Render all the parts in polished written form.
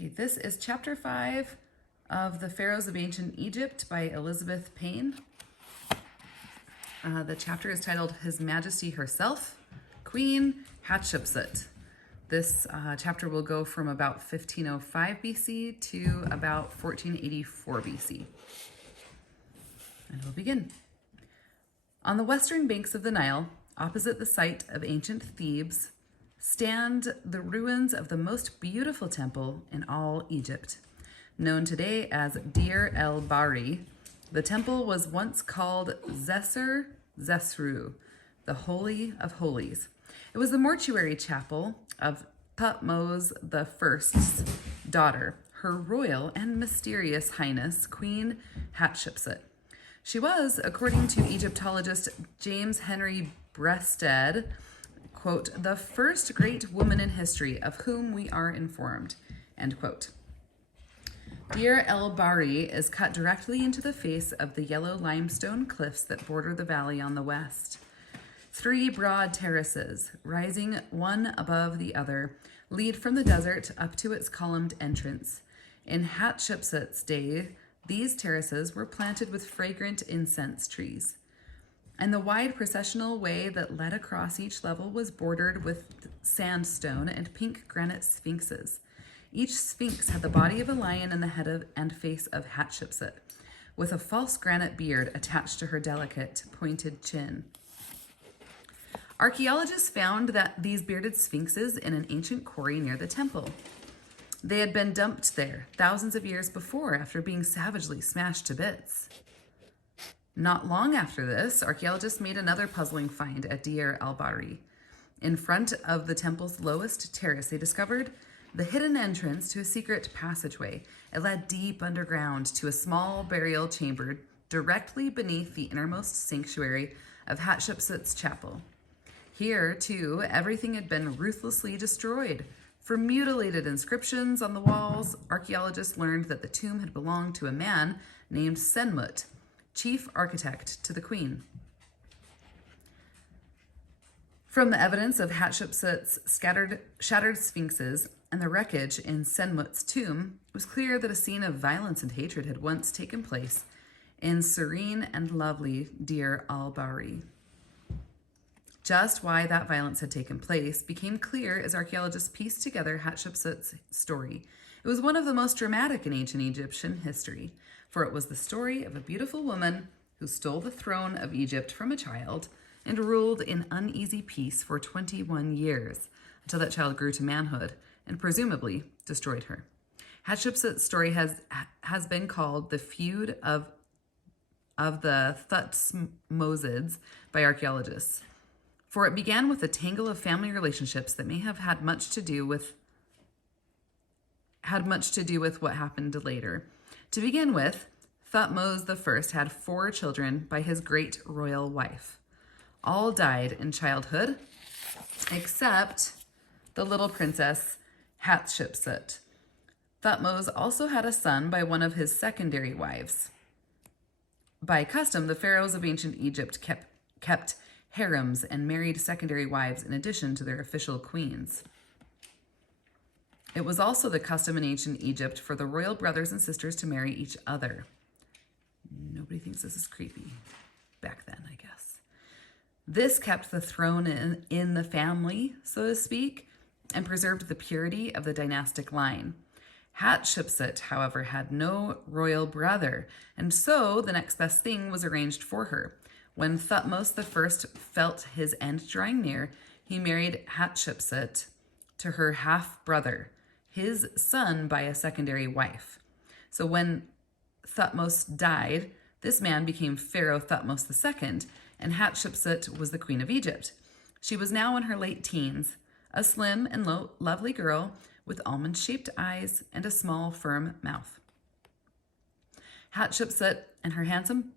Okay, this is chapter 5 of the Pharaohs of Ancient Egypt by Elizabeth Payne. The chapter is titled His Majesty Herself, Queen Hatshepsut. This chapter will go from about 1505 BC to about 1484 BC. And we'll begin. On the western banks of the Nile, opposite the site of ancient Thebes, stand the ruins of the most beautiful temple in all Egypt. Known today as Deir el-Bahari, the temple was once called Zesru, the Holy of Holies. It was the mortuary chapel of Thutmose I's daughter, Her Royal and Mysterious Highness, Queen Hatshepsut. She was, according to Egyptologist James Henry Breasted, quote, the first great woman in history of whom we are informed, end quote. Deir el-Bahari is cut directly into the face of the yellow limestone cliffs that border the valley on the west. 3 broad terraces, rising one above the other, lead from the desert up to its columned entrance. In Hatshepsut's day, these terraces were planted with fragrant incense trees, and the wide processional way that led across each level was bordered with sandstone and pink granite sphinxes. Each sphinx had the body of a lion and the head and face of Hatshepsut, with a false granite beard attached to her delicate, pointed chin. Archaeologists found that these bearded sphinxes in an ancient quarry near the temple. They had been dumped there thousands of years before after being savagely smashed to bits. Not long after this, archaeologists made another puzzling find at Deir el-Bahari. In front of the temple's lowest terrace, they discovered the hidden entrance to a secret passageway. It led deep underground to a small burial chamber directly beneath the innermost sanctuary of Hatshepsut's chapel. Here, too, everything had been ruthlessly destroyed. From mutilated inscriptions on the walls, archaeologists learned that the tomb had belonged to a man named Senmut, chief architect to the queen. From the evidence of Hatshepsut's shattered sphinxes and the wreckage in Senmut's tomb, it was clear that a scene of violence and hatred had once taken place in serene and lovely Deir el-Bahari. Just why that violence had taken place became clear as archaeologists pieced together Hatshepsut's story. It was one of the most dramatic in ancient Egyptian history, for it was the story of a beautiful woman who stole the throne of Egypt from a child and ruled in uneasy peace for 21 years, until that child grew to manhood and presumably destroyed her. Hatshepsut's story has been called the feud of the Thutmosids by archaeologists, for it began with a tangle of family relationships that may have had much to do with what happened later. To begin with, Thutmose I had 4 children by his great royal wife. All died in childhood, except the little princess Hatshepsut. Thutmose also had a son by one of his secondary wives. By custom, the pharaohs of ancient Egypt kept harems and married secondary wives in addition to their official queens. It was also the custom in ancient Egypt for the royal brothers and sisters to marry each other. Nobody thinks this is creepy back then, I guess. This kept the throne in the family, so to speak, and preserved the purity of the dynastic line. Hatshepsut, however, had no royal brother, and so the next best thing was arranged for her. When Thutmose I felt his end drawing near, he married Hatshepsut to her half-brother, his son by a secondary wife. So when Thutmose died, this man became Pharaoh Thutmose II, and Hatshepsut was the queen of Egypt. She was now in her late teens, a slim and lovely girl with almond-shaped eyes and a small, firm mouth. Hatshepsut and her handsome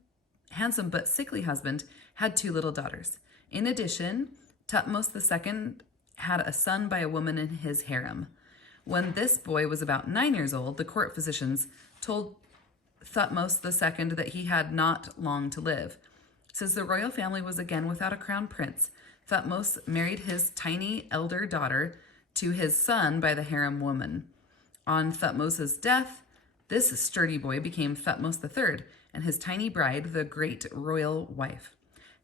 but sickly husband had 2 little daughters. In addition, Thutmose II had a son by a woman in his harem. When this boy was about 9 years old, the court physicians told Thutmose II that he had not long to live. Since the royal family was again without a crown prince, Thutmose married his tiny elder daughter to his son by the harem woman. On Thutmose's death, this sturdy boy became Thutmose III, and his tiny bride, the great royal wife.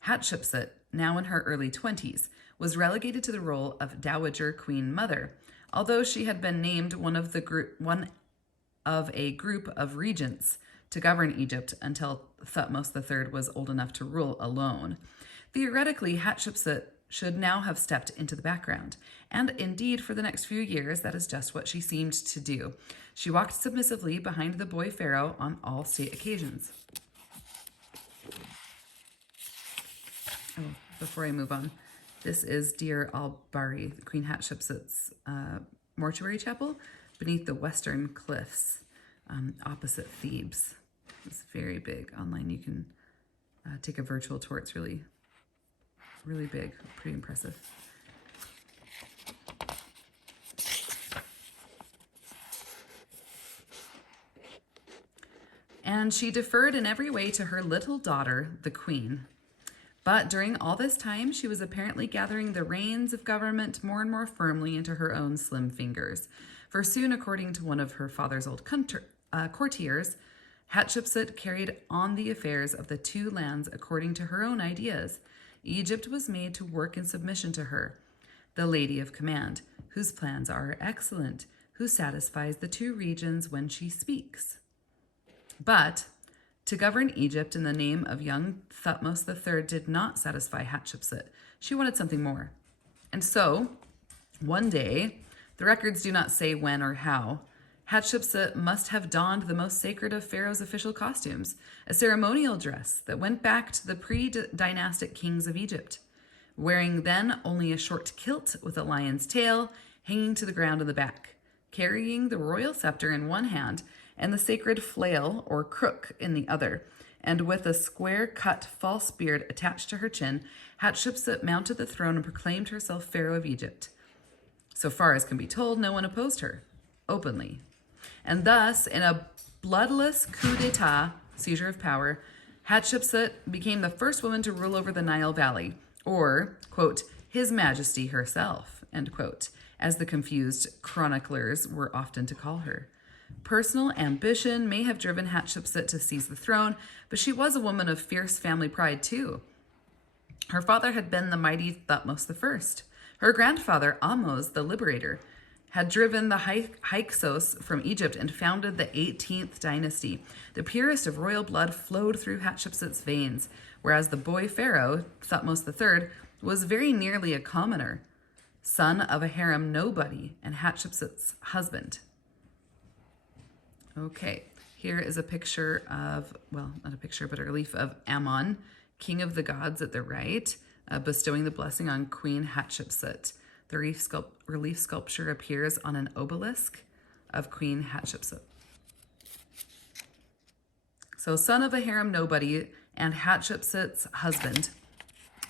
Hatshepsut, now in her early 20s, was relegated to the role of Dowager Queen Mother, although she had been named one of a group of regents to govern Egypt until Thutmose III was old enough to rule alone. Theoretically, Hatshepsut should now have stepped into the background, and indeed, for the next few years, that is just what she seemed to do. She walked submissively behind the boy pharaoh on all state occasions. Oh, before I move on, this is Deir el-Bahari, Queen Hatshepsut's mortuary chapel beneath the western cliffs opposite Thebes. It's very big. Online, you can take a virtual tour. It's really, really big, pretty impressive. And she deferred in every way to her little daughter, the queen. But during all this time, she was apparently gathering the reins of government more and more firmly into her own slim fingers. For soon, according to one of her father's old courtiers, Hatshepsut carried on the affairs of the two lands according to her own ideas. Egypt was made to work in submission to her, the lady of command, whose plans are excellent, who satisfies the two regions when she speaks. But to govern Egypt in the name of young Thutmose III did not satisfy Hatshepsut. She wanted something more. And so, one day, the records do not say when or how, Hatshepsut must have donned the most sacred of Pharaoh's official costumes, a ceremonial dress that went back to the pre-dynastic kings of Egypt, wearing then only a short kilt with a lion's tail hanging to the ground in the back, carrying the royal scepter in one hand and the sacred flail or crook in the other, and with a square-cut false beard attached to her chin, Hatshepsut mounted the throne and proclaimed herself Pharaoh of Egypt. So far as can be told, no one opposed her, openly. And thus, in a bloodless coup d'etat, seizure of power, Hatshepsut became the first woman to rule over the Nile Valley, or, quote, His Majesty herself, end quote, as the confused chroniclers were often to call her. Personal ambition may have driven Hatshepsut to seize the throne, but she was a woman of fierce family pride too. Her father had been the mighty Thutmose I. Her grandfather, Ahmose, the liberator, had driven the Hyksos from Egypt and founded the 18th dynasty. The purest of royal blood flowed through Hatshepsut's veins, whereas the boy pharaoh, Thutmose III, was very nearly a commoner, son of a harem nobody and Hatshepsut's husband. Okay, here is a picture of, well, not a picture, but a relief of Ammon, king of the gods at the right, bestowing the blessing on Queen Hatshepsut. The relief sculpture appears on an obelisk of Queen Hatshepsut. So, son of a harem nobody and Hatshepsut's husband,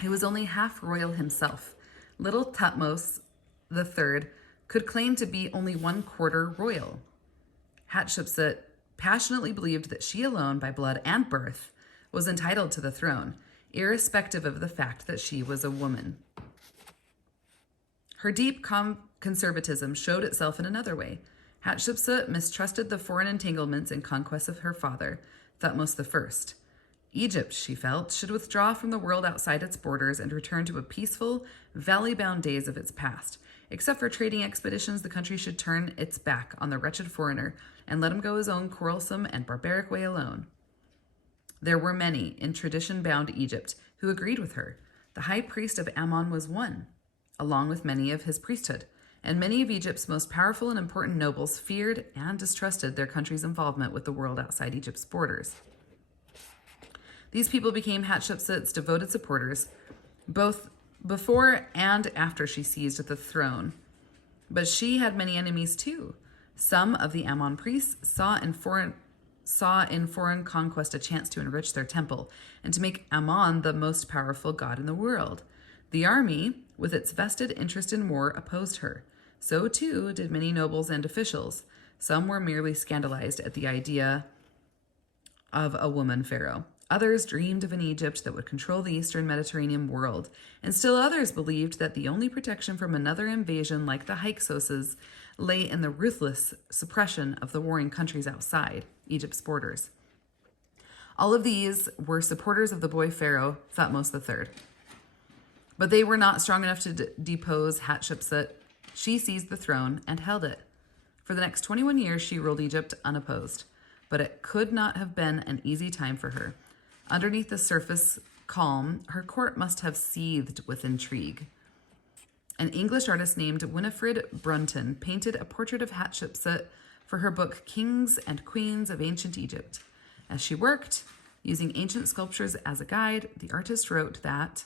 who was only half royal himself, little Thutmose III could claim to be only 1/4 royal. Hatshepsut passionately believed that she alone, by blood and birth, was entitled to the throne, irrespective of the fact that she was a woman. Her deep conservatism showed itself in another way. Hatshepsut mistrusted the foreign entanglements and conquests of her father, Thutmose I. Egypt, she felt, should withdraw from the world outside its borders and return to a peaceful, valley-bound days of its past. Except for trading expeditions, the country should turn its back on the wretched foreigner and let him go his own quarrelsome and barbaric way alone. There were many in tradition-bound Egypt who agreed with her. The high priest of Ammon was one, along with many of his priesthood, and many of Egypt's most powerful and important nobles feared and distrusted their country's involvement with the world outside Egypt's borders. These people became Hatshepsut's devoted supporters, both before and after she seized the throne. But she had many enemies too. Some of the Ammon priests saw in foreign conquest a chance to enrich their temple and to make Ammon the most powerful god in the world. The army, with its vested interest in war, opposed her. So too did many nobles and officials. Some were merely scandalized at the idea of a woman pharaoh. Others dreamed of an Egypt that would control the eastern Mediterranean world, and still others believed that the only protection from another invasion like the Hyksoses lay in the ruthless suppression of the warring countries outside Egypt's borders. All of these were supporters of the boy pharaoh Thutmose III. But they were not strong enough to depose Hatshepsut. She seized the throne and held it. For the next 21 years, she ruled Egypt unopposed. But it could not have been an easy time for her. Underneath the surface calm, her court must have seethed with intrigue. An English artist named Winifred Brunton painted a portrait of Hatshepsut for her book Kings and Queens of Ancient Egypt. As she worked, using ancient sculptures as a guide, the artist wrote that,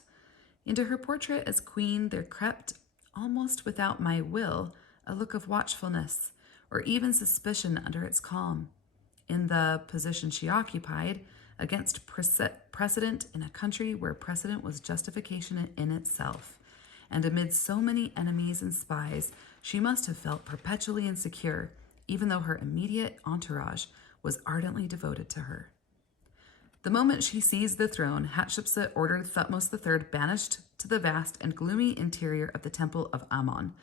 "Into her portrait as queen there crept, almost without my will, a look of watchfulness, or even suspicion under its calm. In the position she occupied, against precedent in a country where precedent was justification in itself, and amid so many enemies and spies, she must have felt perpetually insecure, even though her immediate entourage was ardently devoted to her." The moment she seized the throne, Hatshepsut ordered Thutmose III banished to the vast and gloomy interior of the temple of Ammon.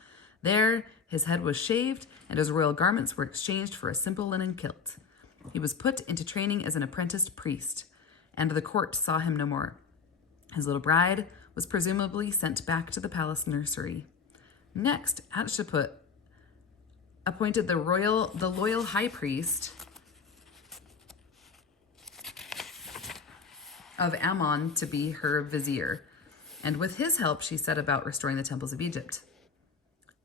There, his head was shaved, and his royal garments were exchanged for a simple linen kilt. He was put into training as an apprenticed priest, and the court saw him no more. His little bride was presumably sent back to the palace nursery. Next, Hatshepsut appointed the loyal high priest of Ammon to be her vizier, and with his help she set about restoring the temples of Egypt.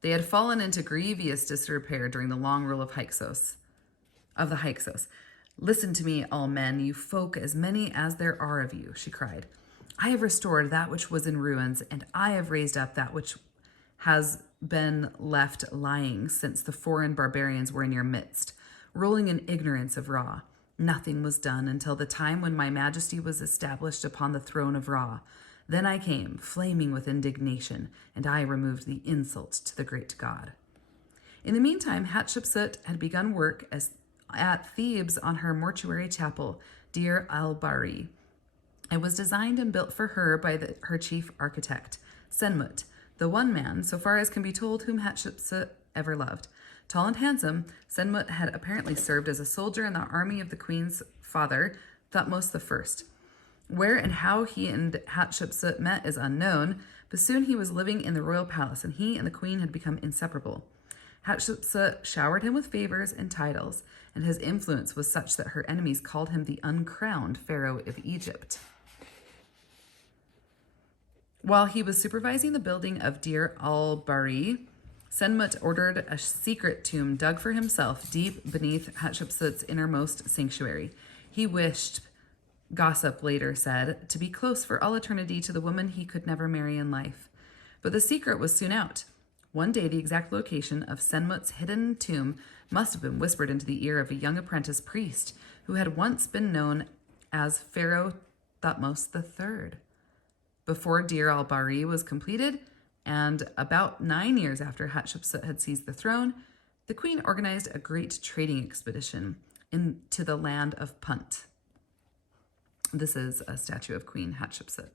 They had fallen into grievous disrepair during the long rule of the Hyksos. "Listen to me, all men, you folk, as many as there are of you," she cried. "I have restored that which was in ruins, and I have raised up that which has been left lying since the foreign barbarians were in your midst, ruling in ignorance of Ra. Nothing was done until the time when my majesty was established upon the throne of Ra. Then I came, flaming with indignation, and I removed the insult to the great god." In the meantime, Hatshepsut had begun work at Thebes on her mortuary chapel, Deir el-Bahari. It was designed and built for her by her chief architect, Senmut, the one man, so far as can be told, whom Hatshepsut ever loved. Tall and handsome, Senmut had apparently served as a soldier in the army of the queen's father, Thutmose I. Where and how he and Hatshepsut met is unknown, but soon he was living in the royal palace, and he and the queen had become inseparable. Hatshepsut showered him with favors and titles, and his influence was such that her enemies called him the uncrowned pharaoh of Egypt. While he was supervising the building of Deir el-Bahari, Senmut ordered a secret tomb dug for himself deep beneath Hatshepsut's innermost sanctuary. He wished, gossip later said, to be close for all eternity to the woman he could never marry in life. But the secret was soon out. One day, the exact location of Senmut's hidden tomb must have been whispered into the ear of a young apprentice priest who had once been known as Pharaoh Thutmose III. Before Deir el-Bahari was completed, and about 9 years after Hatshepsut had seized the throne, the queen organized a great trading expedition into the land of Punt. This is a statue of Queen Hatshepsut.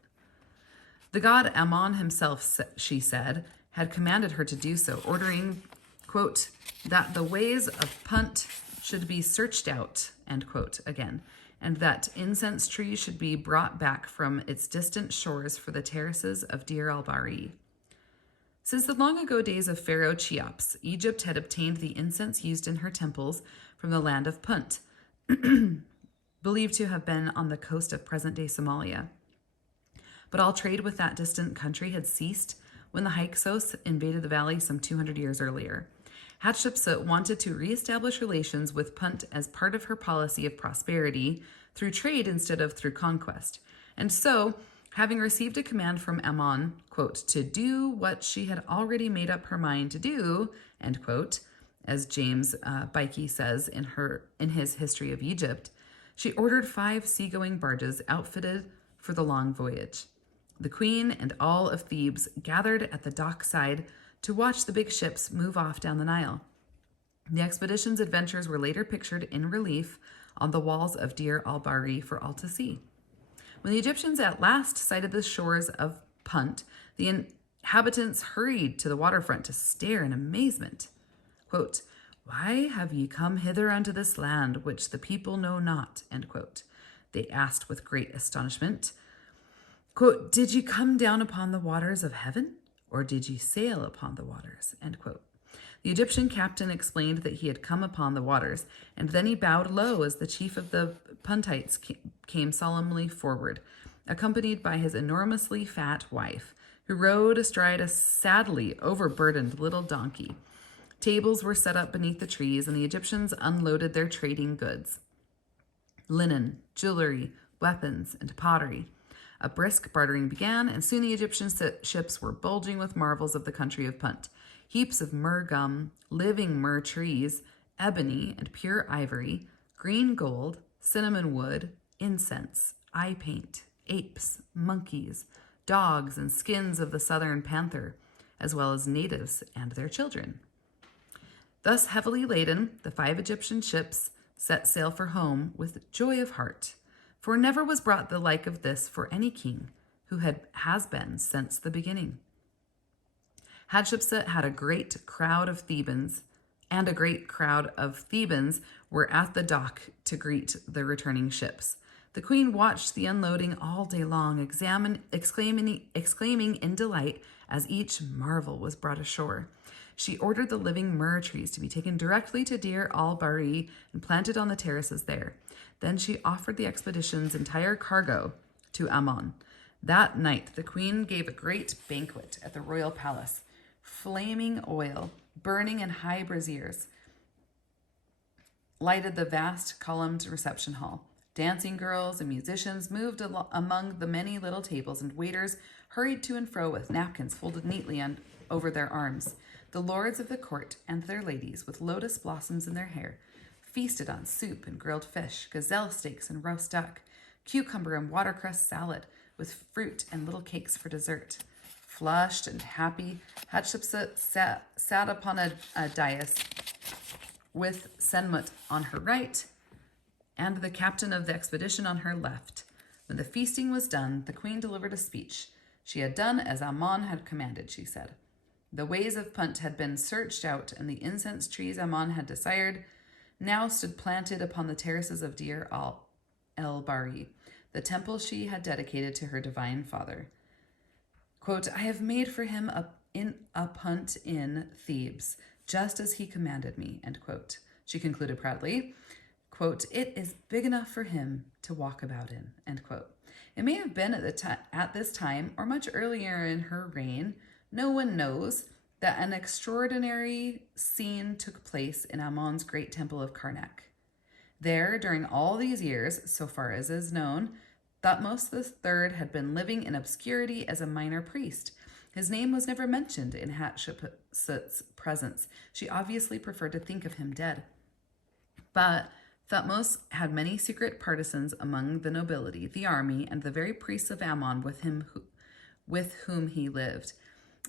The god Ammon himself, she said, had commanded her to do so, ordering, quote, that the ways of Punt should be searched out, end quote, again, and that incense trees should be brought back from its distant shores for the terraces of Deir el-Bahari. Since the long ago days of Pharaoh Cheops, Egypt had obtained the incense used in her temples from the land of Punt, believed to have been on the coast of present-day Somalia. But all trade with that distant country had ceased when the Hyksos invaded the valley some 200 years earlier. Hatshepsut wanted to reestablish relations with Punt as part of her policy of prosperity through trade instead of through conquest. And so, having received a command from Ammon, quote, to do what she had already made up her mind to do, end quote, as James Bikey says in his History of Egypt, she ordered 5 seagoing barges outfitted for the long voyage. The queen and all of Thebes gathered at the dockside to watch the big ships move off down the Nile. The expedition's adventures were later pictured in relief on the walls of Deir el-Bahari for all to see. When the Egyptians at last sighted the shores of Punt, the inhabitants hurried to the waterfront to stare in amazement. Quote, "Why have ye come hither unto this land which the people know not?" End quote. They asked with great astonishment. Quote, "Did ye come down upon the waters of heaven, or did ye sail upon the waters?" End quote. The Egyptian captain explained that he had come upon the waters, and then he bowed low as the chief of the Puntites came solemnly forward, accompanied by his enormously fat wife, who rode astride a sadly overburdened little donkey. Tables were set up beneath the trees, and the Egyptians unloaded their trading goods: linen, jewelry, weapons, and pottery. A brisk bartering began, and soon the Egyptian ships were bulging with marvels of the country of Punt. Heaps of myrrh gum, living myrrh trees, ebony and pure ivory, green gold, cinnamon wood, incense, eye paint, apes, monkeys, dogs, and skins of the southern panther, as well as natives and their children. Thus heavily laden, the 5 Egyptian ships set sail for home with joy of heart, for never was brought the like of this for any king who has been since the beginning. Hatshepsut had a great crowd of Thebans, and a great crowd of Thebans were at the dock to greet the returning ships. The queen watched the unloading all day long, exclaiming in delight as each marvel was brought ashore. She ordered the living myrrh trees to be taken directly to Deir el-Bahari and planted on the terraces there. Then she offered the expedition's entire cargo to Ammon. That night, the queen gave a great banquet at the royal palace. Flaming oil, burning in high braziers, lighted the vast columned reception hall. Dancing girls and musicians moved among the many little tables, and waiters hurried to and fro with napkins folded neatly over their arms. The lords of the court and their ladies, with lotus blossoms in their hair, feasted on soup and grilled fish, gazelle steaks and roast duck, cucumber and watercress salad, with fruit and little cakes for dessert. Flushed and happy, Hatshepsut sat upon a dais with Senmut on her right and the captain of the expedition on her left. When the feasting was done, the queen delivered a speech. She had done as Ammon had commanded, she said. The ways of Punt had been searched out, and the incense trees Ammon had desired now stood planted upon the terraces of Deir el-Bahari, the temple she had dedicated to her divine father. Quote, "I have made for him a punt in Thebes, just as he commanded me," end quote. She concluded proudly, quote, "It is big enough for him to walk about in," end quote. It may have been at this time or much earlier in her reign, no one knows, that an extraordinary scene took place in Ammon's great temple of Karnak. There, during all these years, so far as is known, Thutmose III had been living in obscurity as a minor priest. His name was never mentioned in Hatshepsut's presence. She obviously preferred to think of him dead. But Thutmose had many secret partisans among the nobility, the army, and the very priests of Ammon with whom he lived.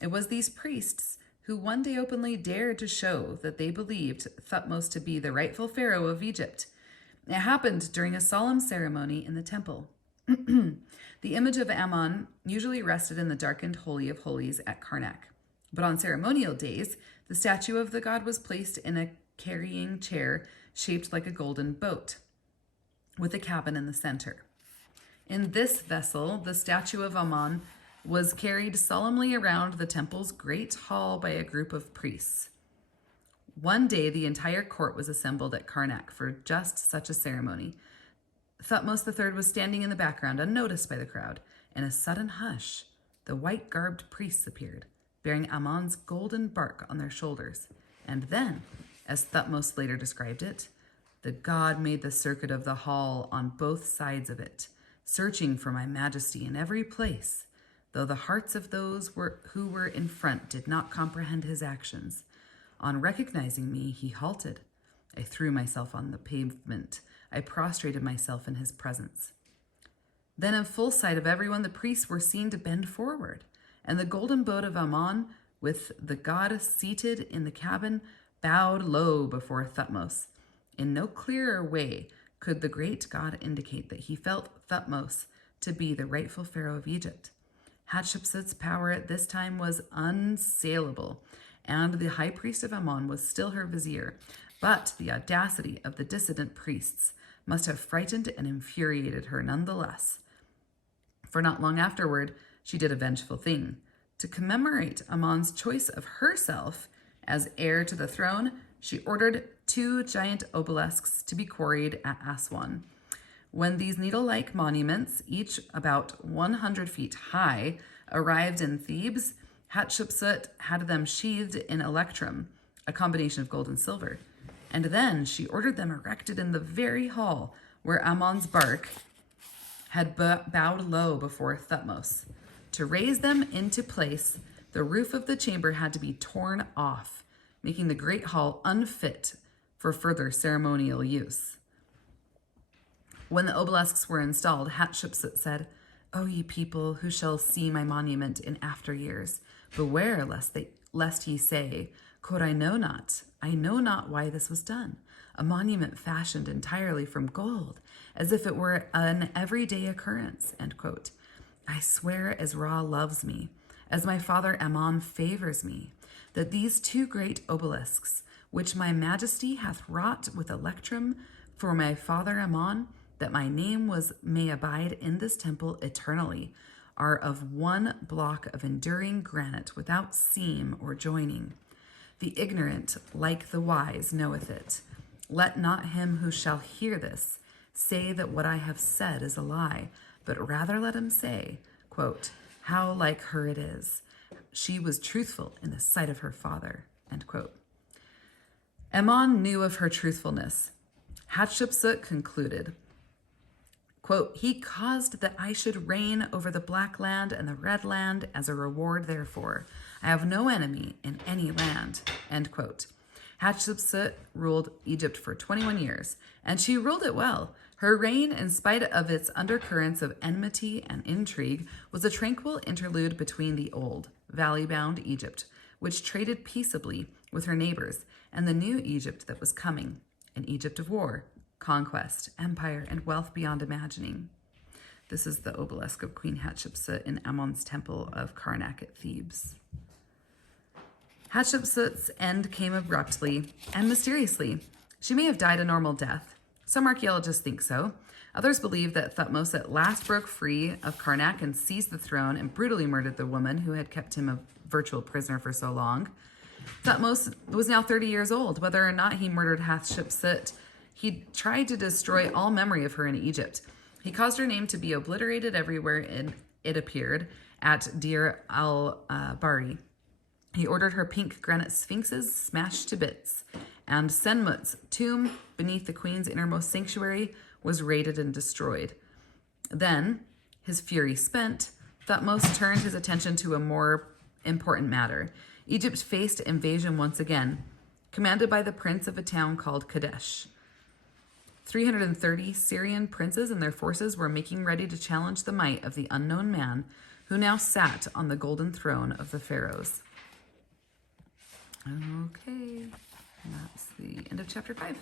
It was these priests who one day openly dared to show that they believed Thutmose to be the rightful pharaoh of Egypt. It happened during a solemn ceremony in the temple. The image of Ammon usually rested in the darkened Holy of Holies at Karnak. But on ceremonial days, the statue of the god was placed in a carrying chair shaped like a golden boat, with a cabin in the center. In this vessel, the statue of Ammon was carried solemnly around the temple's great hall by a group of priests. One day, the entire court was assembled at Karnak for just such a ceremony. Thutmose III was standing in the background, unnoticed by the crowd. In a sudden hush, the white-garbed priests appeared, bearing Ammon's golden bark on their shoulders. And then, as Thutmose later described it, the god made the circuit of the hall on both sides of it, searching for my majesty in every place, though the hearts of those who were in front did not comprehend his actions. On recognizing me, he halted. I threw myself on the pavement. I prostrated myself in his presence. Then, in full sight of everyone, the priests were seen to bend forward, and the golden boat of Ammon, with the god seated in the cabin, bowed low before Thutmose. In no clearer way could the great god indicate that he felt Thutmose to be the rightful pharaoh of Egypt. Hatshepsut's power at this time was unassailable, and the high priest of Ammon was still her vizier. But the audacity of the dissident priests must have frightened and infuriated her nonetheless. For not long afterward, she did a vengeful thing. To commemorate Ammon's choice of herself as heir to the throne, she ordered 2 giant obelisks to be quarried at Aswan. When these needle-like monuments, each about 100 feet high, arrived in Thebes, Hatshepsut had them sheathed in electrum, a combination of gold and silver. And then she ordered them erected in the very hall where Ammon's bark had bowed low before Thutmose. To raise them into place, the roof of the chamber had to be torn off, making the great hall unfit for further ceremonial use. When the obelisks were installed, Hatshepsut said, "O ye people who shall see my monument in after years, beware lest ye say, 'Quote, I know not why this was done. A monument fashioned entirely from gold, as if it were an everyday occurrence,' end quote. I swear as Ra loves me, as my father Ammon favors me, that these 2 great obelisks, which my majesty hath wrought with electrum for my father Ammon, that my name may abide in this temple eternally, are of 1 block of enduring granite without seam or joining. The ignorant, like the wise, knoweth it. Let not him who shall hear this say that what I have said is a lie, but rather let him say, quote, 'How like her it is. She was truthful in the sight of her father,' end quote." Ammon knew of her truthfulness. Hatshepsut concluded, quote, "He caused that I should reign over the black land and the red land as a reward therefore. I have no enemy in any land," end quote. Hatshepsut ruled Egypt for 21 years, and she ruled it well. Her reign, in spite of its undercurrents of enmity and intrigue, was a tranquil interlude between the old, valley-bound Egypt, which traded peaceably with her neighbors, and the new Egypt that was coming, an Egypt of war, conquest, empire, and wealth beyond imagining. This is the obelisk of Queen Hatshepsut in Ammon's temple of Karnak at Thebes. Hatshepsut's end came abruptly and mysteriously. She may have died a normal death. Some archaeologists think so. Others believe that Thutmose at last broke free of Karnak and seized the throne and brutally murdered the woman who had kept him a virtual prisoner for so long. Thutmose was now 30 years old. Whether or not he murdered Hatshepsut, he tried to destroy all memory of her in Egypt. He caused her name to be obliterated everywhere it appeared at Deir el-Bahari. He ordered her pink granite sphinxes smashed to bits, and Senmut's tomb beneath the queen's innermost sanctuary was raided and destroyed. Then, his fury spent, Thutmose turned his attention to a more important matter. Egypt faced invasion once again, commanded by the prince of a town called Kadesh. 330 Syrian princes and their forces were making ready to challenge the might of the unknown man who now sat on the golden throne of the pharaohs. Okay, and that's the end of chapter 5.